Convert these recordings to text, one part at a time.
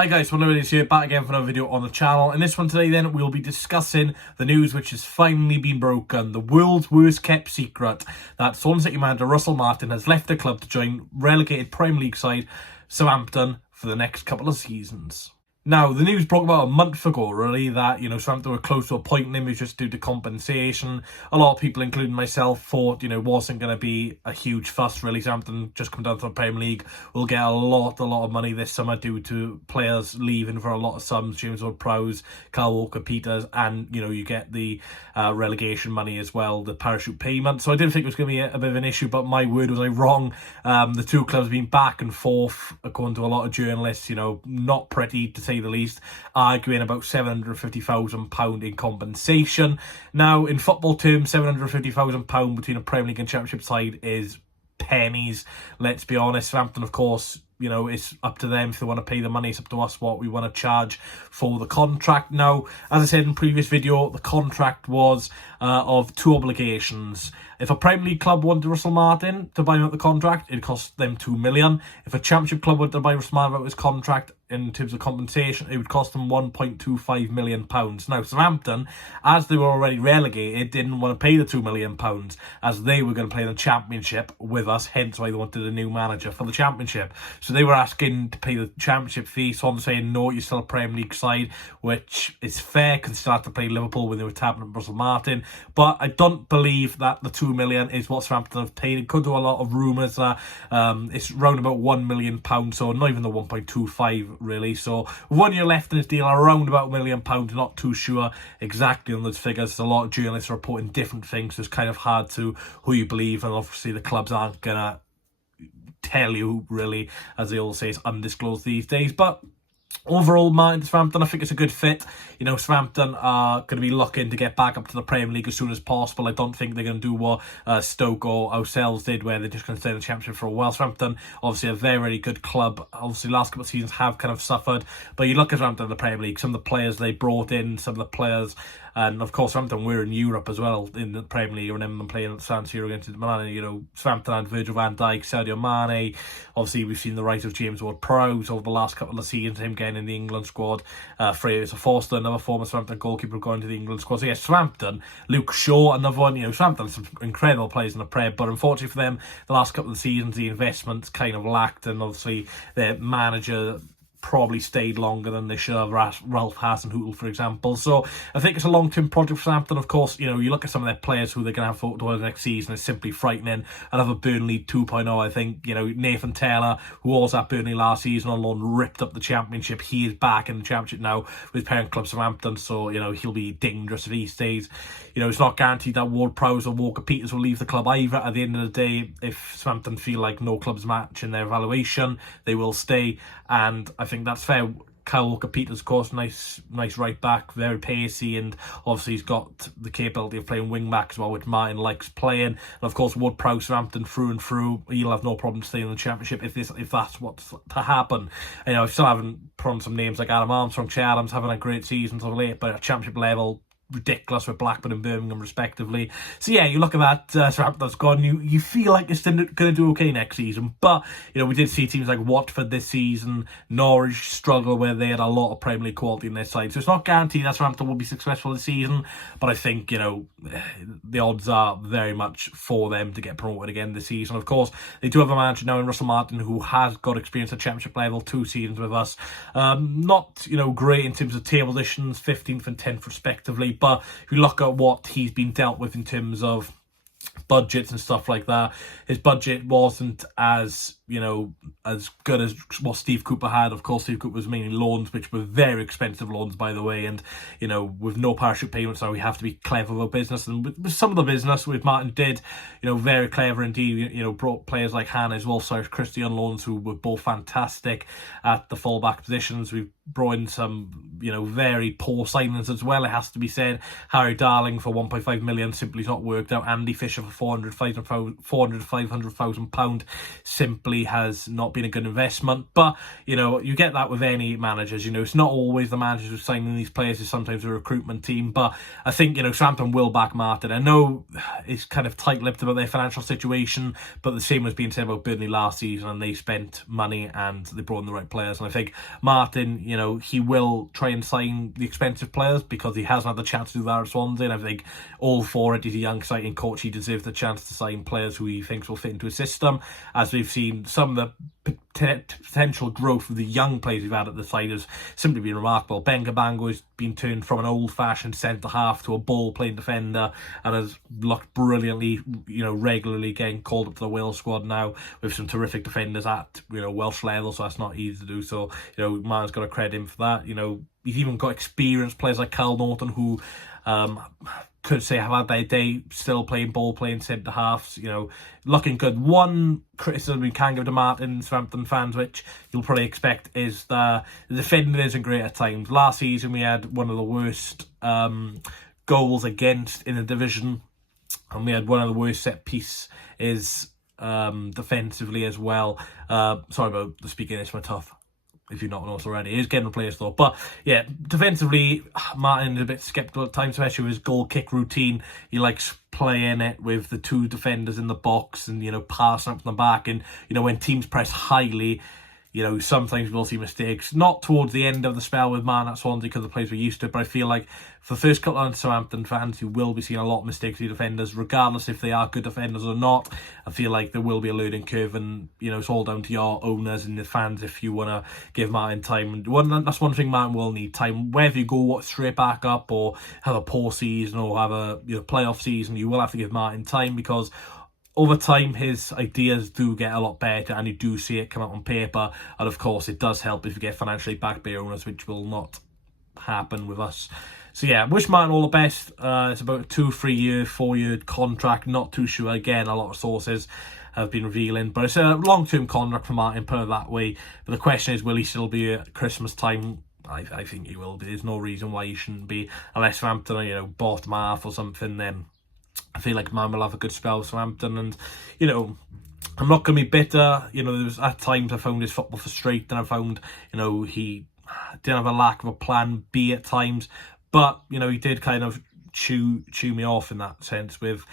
Hi guys, one of the here, back again for another video on the channel. In this one today then, we'll be discussing the news which has finally been broken. The world's worst kept secret that Swans manager Russell Martin has left the club to join relegated Premier League side Southampton for the next couple of seasons. Now, the news broke about a month ago, really, that, Southampton were close to appointing him. It was just due to compensation. A lot of people, including myself, thought, wasn't going to be a huge fuss, really. Southampton just come down to the Premier League. We'll get a lot of money this summer due to players leaving for a lot of sums. James Ward-Prowse, Kyle Walker-Peters, and, you get the relegation money as well, the parachute payment. So I didn't think it was going to be a bit of an issue, but my word, was I wrong. The two clubs have been back and forth, according to a lot of journalists, not pretty, to say the least, arguing about £750,000 in compensation. Now, in football terms, £750,000 between a Premier League and Championship side is pennies, let's be honest. Southampton, of course, it's up to them if they want to pay the money. It's up to us what we want to charge for the contract. Now, as I said in the previous video, the contract was of two obligations. If a Premier League club wanted Russell Martin to buy him out the contract, it cost them £2 million. If a Championship club wanted to buy Russell Martin out his contract, in terms of compensation, it would cost them £1.25 million. Now, Southampton, as they were already relegated, didn't want to pay the £2 million, as they were going to play the Championship with us, hence why they wanted a new manager for the Championship. So they were asking to pay the Championship fee, so I'm saying, no, you're still a Premier League side, which is fair, because they still had to play Liverpool when they were tapping at Russell Martin. But I don't believe that the £2 million is what Southampton have paid. It could do a lot of rumours that it's round about £1 million, so not even the 1.25 really. So 1 year left in his deal, around about £1 million. Not too sure exactly on those figures. A lot of journalists are reporting different things, so it's kind of hard to who you believe, and obviously the clubs aren't gonna tell you really, as they all say, it's undisclosed these days. But overall, Martin to Southampton, I think it's a good fit. Southampton are going to be looking to get back up to the Premier League as soon as possible. I don't think they're going to do what Stoke or ourselves did, where they're just going to stay in the Championship for a while. Southampton, obviously a very, very good club. Obviously, last couple of seasons have kind of suffered. But you look at Southampton in the Premier League, some of the players they brought in, some of the players, and of course, Southampton were in Europe as well in the Premier League. I remember them playing at San Siro against Milan. Southampton had Virgil van Dijk, Sadio Mane. Obviously, we've seen the rise of James Ward-Prowse over the last couple of seasons, him getting in the England squad. Fraser Forster, another former Southampton goalkeeper, going to the England squad. So yeah, Southampton, Luke Shaw, another one. Southampton has some incredible players in the Prem, but unfortunately for them, the last couple of seasons, the investments kind of lacked, and obviously their manager probably stayed longer than they should have, Ralph Hasenhüttl, for example. So I think it's a long-term project for Southampton. Of course, you look at some of their players who they're going to have for the next season, it's simply frightening. Another Burnley 2.0, I think. Nathan Taylor, who was at Burnley last season on loan, ripped up the Championship. He is back in the Championship now with parent club Southampton, so, he'll be dangerous if he stays. It's not guaranteed that Ward-Prowse or Walker-Peters will leave the club either. At the end of the day, if Southampton feel like no club's match in their evaluation, they will stay, and I think that's fair. Kyle Walker-Peters, of course, nice right back, very pacey, and obviously he's got the capability of playing wing back as well, which Martin likes playing. And of course, Ward-Prowse, Southampton through and through, he'll have no problem staying in the Championship if that's what's to happen. I still haven't put on some names like Adam Armstrong, Che Adams having a great season of late, but at Championship level, ridiculous with Blackburn and Birmingham respectively. So yeah, you look at that, Southampton's gone, you feel like it's going to do okay next season. But we did see teams like Watford this season, Norwich struggle, where they had a lot of Premier League quality in their side. So it's not guaranteed that Southampton will be successful this season, but I think the odds are very much for them to get promoted again this season. Of course, they do have a manager now in Russell Martin who has got experience at Championship level, 2 seasons with us. Not great in terms of table positions, 15th and 10th respectively. But if you look at what he's been dealt with in terms of budgets and stuff like that, his budget wasn't as as good as what Steve Cooper had. Of course, Steve Cooper was mainly loans, which were very expensive loans, by the way, and with no parachute payments, now we have to be clever with business. And with some of the business with Martin did, very clever indeed. Brought players like Hannah as well, Cyrus Christie on loans, who were both fantastic at the fullback positions. We've brought in some very poor signings as well, it has to be said. Harry Darling for 1.5 million simply not worked out. Andy Fisher for £400,000 to £500,000 simply probably has not been a good investment. But, you know, you get that with any managers. You know, it's not always the managers who are signing these players, it's sometimes a recruitment team. But I think, you know, Southampton will back Martin. I know it's kind of tight-lipped about their financial situation, but the same was being said about Burnley last season, and they spent money and they brought in the right players. And I think Martin, you know, he will try and sign the expensive players because he hasn't had the chance to do that at Swansea. And I think all for it, he's a young, exciting coach. He deserves the chance to sign players who he thinks will fit into his system. As we've seen, some of the potential growth of the young players we've had at the side has simply been remarkable. Ben Cabango has been turned from an old-fashioned centre-half to a ball-playing defender and has looked brilliantly, you know, regularly getting called up to the Wales squad now with some terrific defenders at, you know, Welsh level, so that's not easy to do. So, you know, man's got to credit him for that. You know, he's even got experienced players like Carl Norton who could say have had their day, still playing centre halves, you know, looking good. One criticism we can give to Martin, Southampton fans, which you'll probably expect, is the defending isn't great at times. Last season we had one of the worst goals against in the division, and we had one of the worst set pieces defensively as well. Sorry about the speaking this one tough, if you've not noticed already. He's getting replaced though. But yeah, defensively, Martin is a bit sceptical at times, especially with his goal kick routine. He likes playing it with the two defenders in the box and, you know, passing up from the back. And, you know, when teams press highly, you know, sometimes we'll see mistakes. Not towards the end of the spell with Martin at Swansea because the players were used to it, but I feel like for the first couple of Southampton fans, you will be seeing a lot of mistakes with defenders, regardless if they are good defenders or not. I feel like there will be a learning curve, and, you know, it's all down to your owners and the fans if you want to give Martin time. And that's one thing Martin will need, time. Whether you go straight back up or have a poor season or have a, you know, playoff season, you will have to give Martin time, because over time, his ideas do get a lot better, and you do see it come out on paper. And of course, it does help if you get financially backed by owners, which will not happen with us. So yeah, wish Martin all the best. It's about a 2-3 year, 4-year contract. Not too sure. Again, a lot of sources have been revealing, but it's a long-term contract for Martin, put it that way. But the question is, will he still be at Christmas time? I think he will be. There's no reason why he shouldn't be, unless Southampton are, you know, bottom half or something. Then I feel like man will have a good spell with Southampton, and, you know, I'm not going to be bitter. You know, there was at times I found his football frustrating, and I found, you know, he didn't have a lack of a plan B at times, but, you know, he did kind of chew me off in that sense with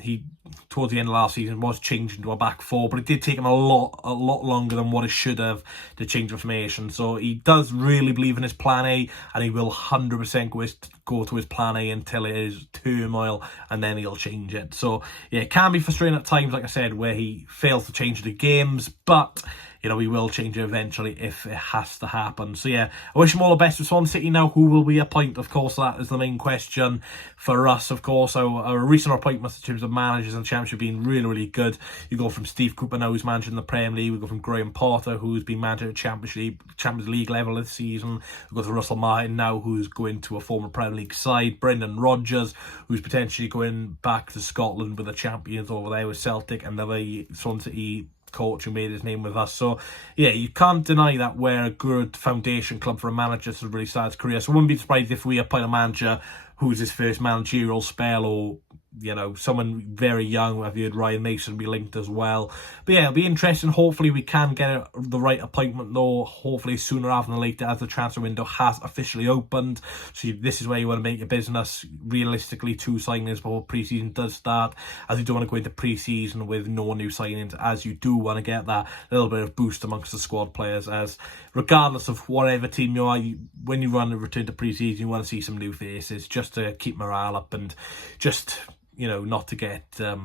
he towards the end of last season was changed into a back four, but it did take him a lot longer than what it should have to change the formation. So he does really believe in his plan A, and he will 100% go to his plan A until it is turmoil, and then he'll change it. So yeah, it can be frustrating at times, like I said, where he fails to change the games, but, you know, he will change it eventually if it has to happen. So yeah, I wish him all the best with Swan City now. Who will we appoint? Of course, that is the main question for us. Of course, our recent appointments in terms of managers and Championship have been really, really good. You go from Steve Cooper now, who's managing the Premier League. We go from Graham Potter, who's been managing at Champions League level this season. We go to Russell Martin now, who's going to a former Premier League side. Brendan Rodgers, who's potentially going back to Scotland with the champions over there with Celtic, and the Swan City coach who made his name with us. So yeah, you can't deny that we're a good foundation club for a manager to really start his career. So I wouldn't be surprised if we appoint a manager who's his first managerial spell, or, you know, someone very young. I've heard Ryan Mason be linked as well. But yeah, it'll be interesting. Hopefully we can get the right appointment though, hopefully sooner rather than later, as the transfer window has officially opened. So this is where you want to make your business. Realistically, 2 signings before pre-season does start, as you don't want to go into pre-season with no new signings, as you do want to get that little bit of boost amongst the squad players, as regardless of whatever team you are, when you run a return to pre-season, you want to see some new faces just to keep morale up, and just, you know, not to get a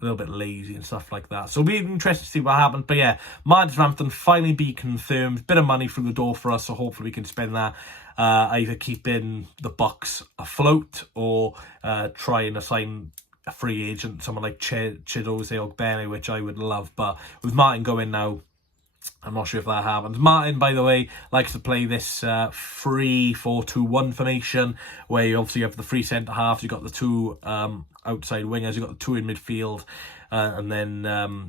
little bit lazy and stuff like that. So it'll be interesting to see what happens. But yeah, Martin Southampton finally be confirmed. Bit of money through the door for us, so hopefully we can spend that either keeping the Bucks afloat or try and assign a free agent, someone like Chidozie Ogbene, which I would love. But with Martin going now, I'm not sure if that happens. Martin, by the way, likes to play this 3-4-2-1 formation, where you obviously have the 3 centre halves, you've got the 2 outside wingers, you've got the 2 in midfield. and then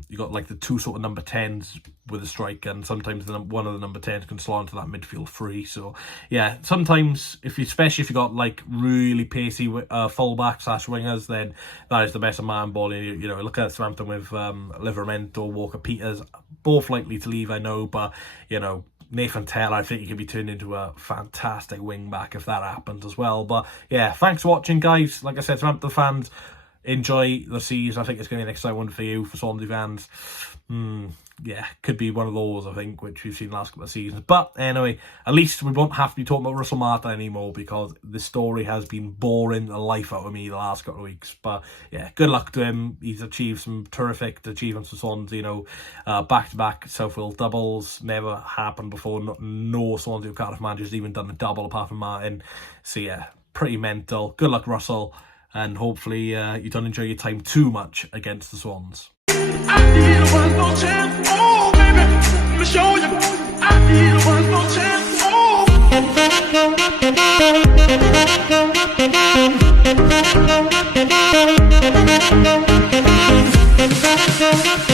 you got like the two sort of number 10s with a striker, and sometimes one of the number 10s can slot into that midfield free. So yeah, sometimes especially if you got like really pacey fullbacks / wingers, then that is the best of man ball. You know, look at Southampton with Livermento, Walker Peters, both likely to leave, I know, but you know, Nathan Taylor, I think he could be turned into a fantastic wing back if that happens as well. But yeah, thanks for watching, guys. Like I said, Southampton fans, enjoy the season. I think it's going to be an exciting one for you, for Swansea fans. Yeah, could be one of those, I think, which we've seen last couple of seasons. But anyway, at least we won't have to be talking about Russell Martin anymore, because the story has been boring the life out of me the last couple of weeks. But yeah, good luck to him. He's achieved some terrific achievements for Swansea, you know, back-to-back South Wales doubles. Never happened before. No Swansea or Cardiff managers even done a double apart from Martin. So yeah, pretty mental. Good luck, Russell. And hopefully you don't enjoy your time too much against the Swans. I need one more chance, oh baby, let me show you. I need one more chance, oh.